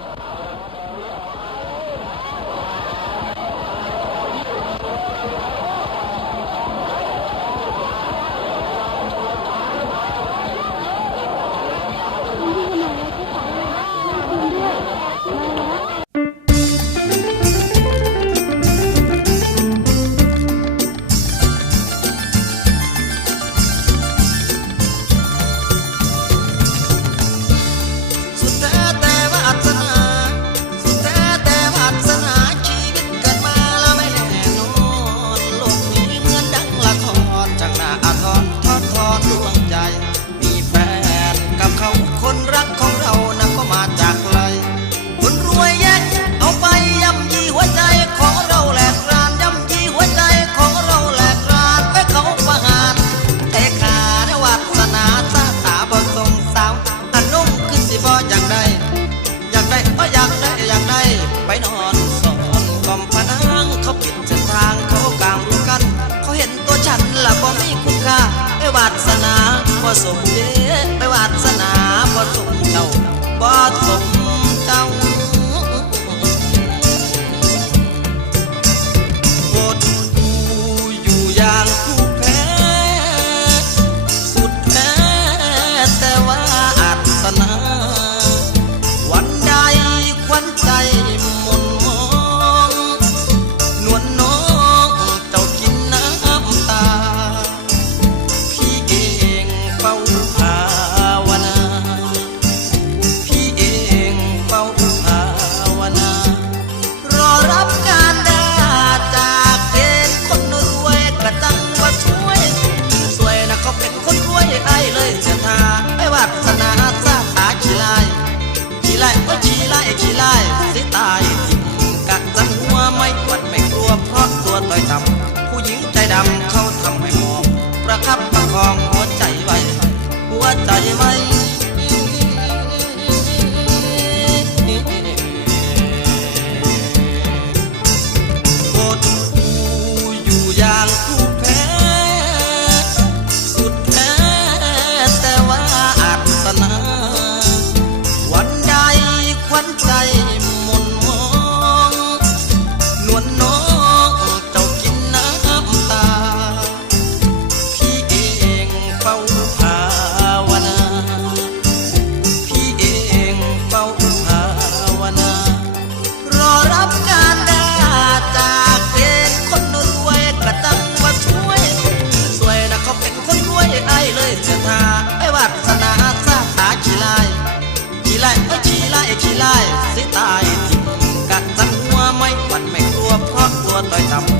you บ่สมเด้ไปวาสนาบ่สมเจ้าบ่สม は当たり前。 เอ้ยชีไล่ชีไล่สิตายทิ่มกัดจันหัวไม่หวั่นไม่กลัวเพราะตัวต่อยต่ำ